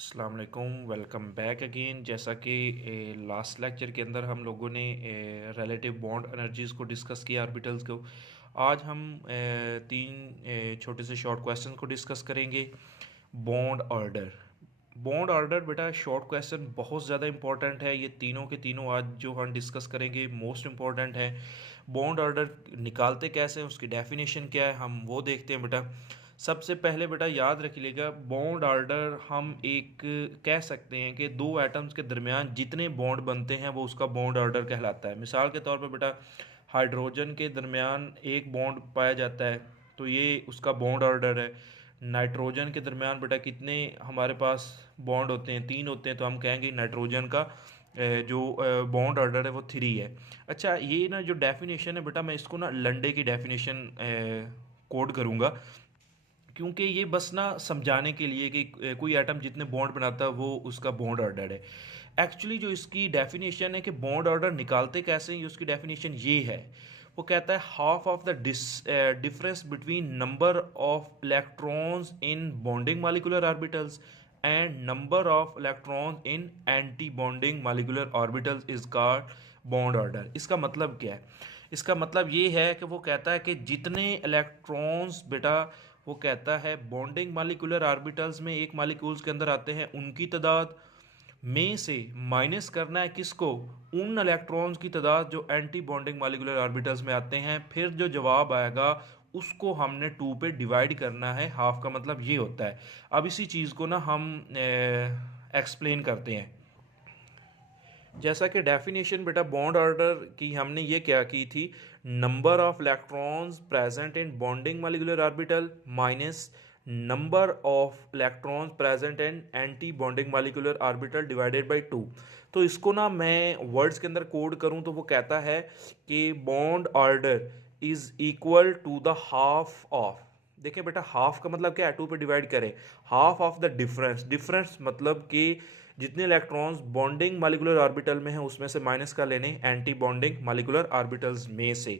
अस्सलाम वालेकुम, welcome back again. जैसा कि लास्ट लेक्चर के अंदर हम लोगों ने रिलेटिव बॉन्ड एनर्जीज़ को डिस्कस किया, ऑर्बिटल्स को। आज हम तीन छोटे से शॉर्ट क्वेश्चन को डिस्कस करेंगे। Bond order. बॉन्ड ऑर्डर बेटा शॉर्ट क्वेश्चन बहुत ज़्यादा इंपॉर्टेंट है। ये तीनों के तीनों आज जो हम डिस्कस करेंगे मोस्ट इंपॉर्टेंट है। बॉन्ड ऑर्डर निकालते कैसे हैं, उसकी डेफिनेशन क्या है, हम वो देखते हैं बेटा। सबसे पहले बेटा याद रख लीजिएगा, बॉन्ड ऑर्डर हम एक कह सकते हैं कि दो एटम्स के दरमियान जितने बॉन्ड बनते हैं वो उसका बॉन्ड ऑर्डर कहलाता है। मिसाल के तौर पर बेटा हाइड्रोजन के दरमियान एक बॉन्ड पाया जाता है तो ये उसका बॉन्ड ऑर्डर है। नाइट्रोजन के दरमियान बेटा कितने हमारे पास बॉन्ड होते हैं, तीन होते हैं, तो हम कहेंगे नाइट्रोजन का जो बॉन्ड ऑर्डर है वो थ्री है। अच्छा, ये ना जो डेफिनेशन है बेटा, मैं इसको ना लंडे की डेफिनेशन कोड करूँगा, क्योंकि ये बस ना समझाने के लिए कि कोई एटम जितने बॉन्ड बनाता है वो उसका बॉन्ड ऑर्डर है। एक्चुअली जो इसकी डेफिनेशन है कि बॉन्ड ऑर्डर निकालते कैसे हैं, उसकी डेफिनेशन ये है। वो कहता है half of the difference between number of electrons in bonding molecular orbitals and number of electrons in anti bonding molecular orbitals is called bond order. इसका मतलब क्या है? इसका मतलब ये है कि वो कहता है कि जितने इलेक्ट्रॉन्स बेटा, वो कहता है बॉन्डिंग मॉलिक्यूलर ऑर्बिटल्स में एक मॉलिक्यूल्स के अंदर आते हैं, उनकी तादाद में से माइनस करना है किसको? उन इलेक्ट्रॉन्स की तादाद जो एंटी बॉन्डिंग मॉलिक्यूलर ऑर्बिटल्स में आते हैं। फिर जो जवाब आएगा उसको हमने टू पे डिवाइड करना है। हाफ का मतलब ये होता है। अब इसी चीज़ को ना हम एक्सप्लेन करते हैं। जैसा कि डेफिनेशन बेटा बॉन्ड ऑर्डर की हमने ये क्या की थी, number of electrons present in bonding molecular orbital minus number of electrons present in anti bonding molecular orbital divided by two. तो इसको ना मैं वर्ड्स के अंदर कोड करूं तो वो कहता है कि bond order is equal to the half of. देखिए बेटा, हाफ का मतलब क्या है? टू पे डिवाइड करें, half of the difference. Difference मतलब कि जितने इलेक्ट्रॉन्स बॉन्डिंग मॉलिक्यूलर ऑर्बिटल में हैं उसमें से माइनस का लेने एंटी बॉन्डिंग मॉलिक्यूलर ऑर्बिटल्स में से।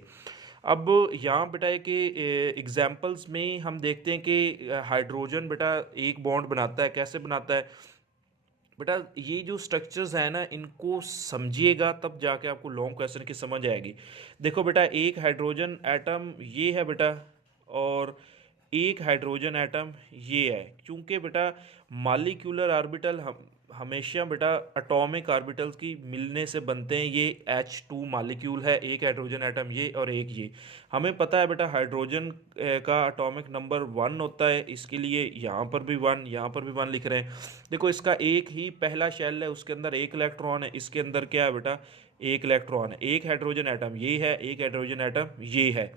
अब यहाँ बेटा कि एग्जाम्पल्स में हम देखते हैं कि हाइड्रोजन बेटा एक बॉन्ड बनाता है। कैसे बनाता है बेटा? ये जो स्ट्रक्चर्स हैं ना, इनको समझिएगा तब जाके आपको लॉन्ग क्वेश्चन की समझ आएगी। देखो बेटा, एक हाइड्रोजन एटम ये है बेटा, और एक हाइड्रोजन एटम ये है। क्योंकि बेटा मॉलिक्यूलर ऑर्बिटल हमेशा बेटा एटॉमिक ऑर्बिटल्स की मिलने से बनते हैं। ये H2 मॉलिक्यूल है, एक हाइड्रोजन एटम ये और एक ये। हमें पता है बेटा हाइड्रोजन का एटॉमिक नंबर 1 होता है, इसके लिए यहाँ पर भी 1, यहाँ पर भी 1 लिख रहे हैं। देखो, इसका एक ही पहला शेल है, उसके अंदर एक इलेक्ट्रॉन है, इसके अंदर क्या है बेटा? एक इलेक्ट्रॉन है। एक हाइड्रोजन एटम ये है, एक हाइड्रोजन एटम ये है,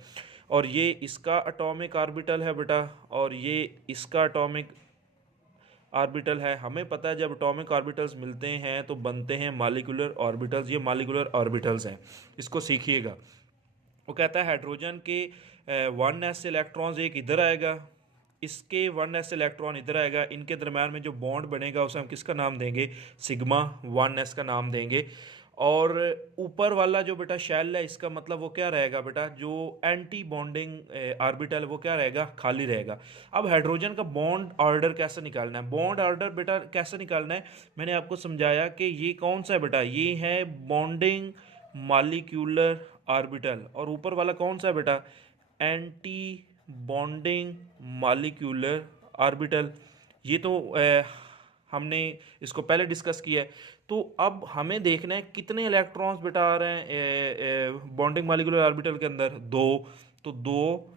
और ये इसका एटॉमिक ऑर्बिटल है बेटा, और ये इसका एटॉमिक ऑर्बिटल है। हमें पता है जब एटॉमिक ऑर्बिटल्स मिलते हैं तो बनते हैं मॉलिक्यूलर ऑर्बिटल्स। ये मॉलिक्यूलर ऑर्बिटल्स हैं, इसको सीखिएगा। वो कहता है हाइड्रोजन के 1s इलेक्ट्रॉन्स एक इधर आएगा, इसके 1s इलेक्ट्रॉन इधर आएगा। इनके दरम्यान में जो बॉन्ड बनेगा उसे हम किसका नाम देंगे? सिग्मा 1s का नाम देंगे। और ऊपर वाला जो बेटा शेल है, इसका मतलब वो क्या रहेगा बेटा? जो एंटी बॉन्डिंग ऑर्बिटल वो क्या रहेगा? खाली रहेगा। अब हाइड्रोजन का बॉन्ड ऑर्डर कैसे निकालना है? बॉन्ड ऑर्डर बेटा कैसे निकालना है, मैंने आपको समझाया कि ये कौन सा है बेटा? ये है बॉन्डिंग मॉलिक्यूलर ऑर्बिटल। और ऊपर वाला कौन सा है बेटा? Anti bonding molecular orbital. ये तो हमने इसको पहले डिस्कस किया है। तो अब हमें देखना है कितने इलेक्ट्रॉन्स बेटा आ रहे हैं बॉन्डिंग मॉलिक्यूलर ऑर्बिटल के अंदर? दो। तो दो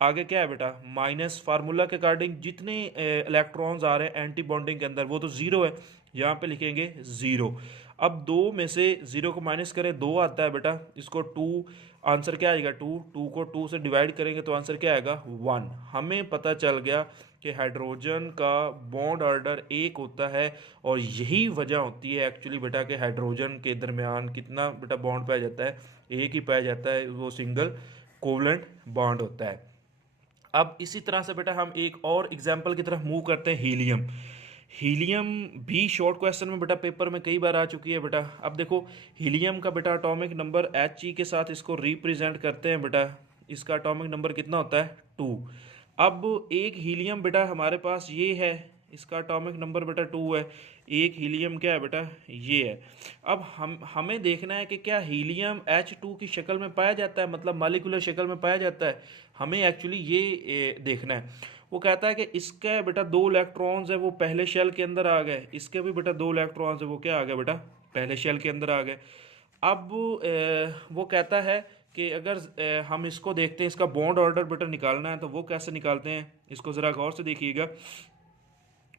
आगे क्या है बेटा? माइनस। फार्मूला के अकॉर्डिंग जितने इलेक्ट्रॉन्स आ रहे हैं एंटी बॉन्डिंग के अंदर वो तो ज़ीरो है, यहाँ पे लिखेंगे ज़ीरो। अब दो में से ज़ीरो को माइनस करें, दो आता है बेटा, इसको टू। आंसर क्या आएगा? टू। टू को टू से डिवाइड करेंगे तो आंसर क्या आएगा? 1। हमें पता चल गया कि हाइड्रोजन का बॉन्ड ऑर्डर एक होता है, और यही वजह होती है एक्चुअली बेटा कि हाइड्रोजन के दरमियान कितना बेटा बॉन्ड पाया जाता है? एक ही पाया जाता है, वो सिंगल कोवलेंट बॉन्ड होता है। अब इसी तरह से बेटा हम एक और एग्जाम्पल की तरफ मूव करते हैं, हीलियम। हीलियम भी शॉर्ट क्वेश्चन में बेटा पेपर में कई बार आ चुकी है बेटा। अब देखो, हीलियम का बेटा एटॉमिक नंबर He के साथ इसको रिप्रेजेंट करते हैं बेटा। इसका एटॉमिक नंबर कितना होता है? 2। अब एक हीलियम बेटा हमारे पास ये है, इसका एटॉमिक नंबर बेटा 2 है। एक हीलियम क्या है बेटा, ये है। अब हमें देखना है कि क्या हीलियम H2 की शक्ल में पाया जाता है, मतलब मॉलिक्यूलर शक्ल में पाया जाता है। हमें एक्चुअली ये देखना है। वो कहता है कि इसका बेटा 2 इलेक्ट्रॉन्स है वो पहले शेल के अंदर आ गए, इसके भी बेटा 2 इलेक्ट्रॉन्स है वो क्या आ गए बेटा, पहले शेल के अंदर आ गए। अब वो कहता है कि अगर हम इसको देखते हैं, इसका बॉन्ड ऑर्डर बेटा निकालना है, तो वो कैसे निकालते हैं, इसको ज़रा गौर से देखिएगा।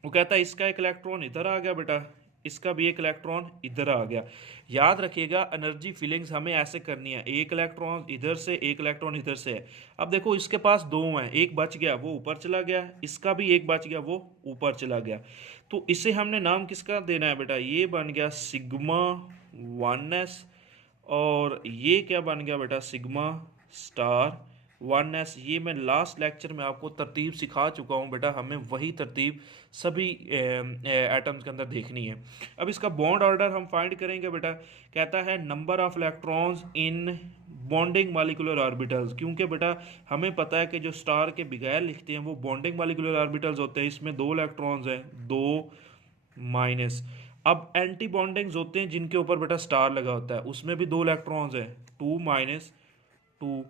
वो कहता है इसका एक इलेक्ट्रॉन इधर आ गया बेटा, इसका भी एक इलेक्ट्रॉन इधर आ गया। याद रखिएगा एनर्जी फीलिंग्स हमें ऐसे करनी है, एक इलेक्ट्रॉन इधर से एक इलेक्ट्रॉन इधर से है। अब देखो इसके पास 2 हैं, एक बच गया वो ऊपर चला गया, इसका भी एक बच गया वो ऊपर चला गया। तो इसे हमने नाम किसका देना है बेटा, ये बन गया सिग्मा 1s, और ये क्या बन गया बेटा, सिग्मा स्टार 1s। ये मैं लास्ट लेक्चर में आपको तरतीब सिखा चुका हूँ बेटा, हमें वही तरतीब सभी एटम्स के अंदर देखनी है। अब इसका बॉन्ड ऑर्डर हम फाइंड करेंगे बेटा। कहता है number of electrons in bonding molecular orbitals, क्योंकि बेटा हमें पता है कि जो स्टार के बगैर लिखते हैं वो बॉन्डिंग मॉलिक्यूलर ऑर्बिटल्स होते हैं। इसमें 2 इलेक्ट्रॉन्स हैं, 2 माइनस। अब एंटी बॉन्डिंग्स होते हैं जिनके ऊपर बेटा स्टार लगा होता है, उसमें भी 2 इलेक्ट्रॉन्स हैं, 2 माइनस 2।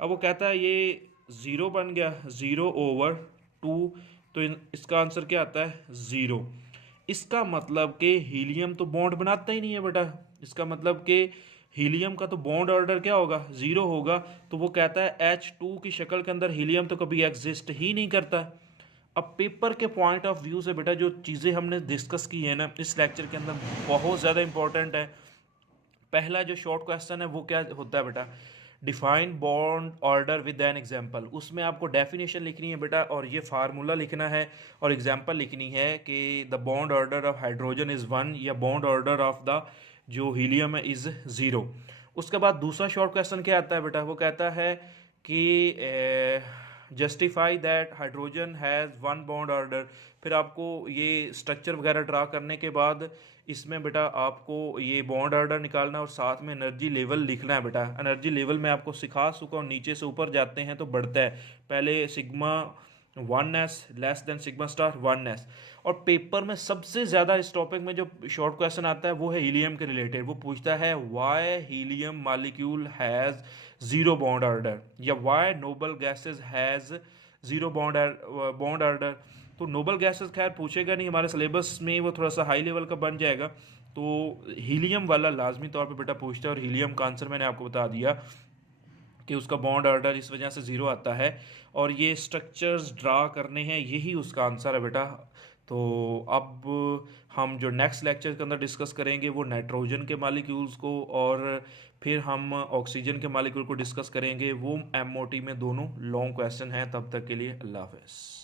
अब वो कहता है ये 0 बन गया, 0/2। तो इसका आंसर क्या आता है, 0। इसका मतलब कि हीलियम तो बॉन्ड बनाता ही नहीं है बेटा, इसका मतलब कि हीलियम का तो बॉन्ड ऑर्डर क्या होगा, 0 होगा। तो वो कहता है H2 की शक्ल के अंदर हीलियम तो कभी एग्जिस्ट ही नहीं करता। अब पेपर के पॉइंट ऑफ व्यू से बेटा जो चीज़ें हमने डिस्कस की है ना इस लेक्चर के अंदर, बहुत ज़्यादा इंपॉर्टेंट है। पहला जो शॉर्ट क्वेश्चन है वो क्या होता है बेटा, define bond order with an example. उसमें आपको डेफिनेशन लिखनी है बेटा, और ये फार्मूला लिखना है, और एग्जांपल लिखनी है कि the bond order of hydrogen is 1, या बॉन्ड ऑर्डर ऑफ द जो हीलियम है इज़ 0। उसके बाद दूसरा शॉर्ट क्वेश्चन क्या आता है बेटा, वो कहता है कि justify that hydrogen has 1 bond order. फिर आपको ये स्ट्रक्चर वगैरह ड्रा करने के बाद इसमें बेटा आपको ये बॉन्ड ऑर्डर निकालना और साथ में एनर्जी लेवल लिखना है बेटा। एनर्जी लेवल मैं आपको सिखा चुका हूँ, नीचे से ऊपर जाते हैं तो बढ़ता है, पहले sigma 1s less than sigma star 1s। और पेपर में सबसे ज़्यादा इस टॉपिक में जो शॉर्ट क्वेश्चन आता है वो है हीलियम के रिलेटेड। वो पूछता है why helium molecule has 0 bond order, या why noble gases has 0 bond order. तो नोबल गैसेस खैर पूछेगा नहीं, हमारे सिलेबस में वो थोड़ा सा हाई लेवल का बन जाएगा। तो हीलियम वाला लाजमी तौर पे बेटा पूछता है, और हीलियम का आंसर मैंने आपको बता दिया कि उसका बॉन्ड ऑर्डर इस वजह से 0 आता है, और ये स्ट्रक्चर्स ड्रा करने हैं, यही उसका आंसर है बेटा। तो अब हम जो नेक्स्ट लेक्चर के अंदर डिस्कस करेंगे वो नाइट्रोजन के मालिक्यूल्स को, और फिर हम ऑक्सीजन के मालिक्यूल को डिस्कस करेंगे। वो MOT में दोनों लॉन्ग क्वेश्चन हैं। तब तक के लिए अल्लाह हाफ़िज़।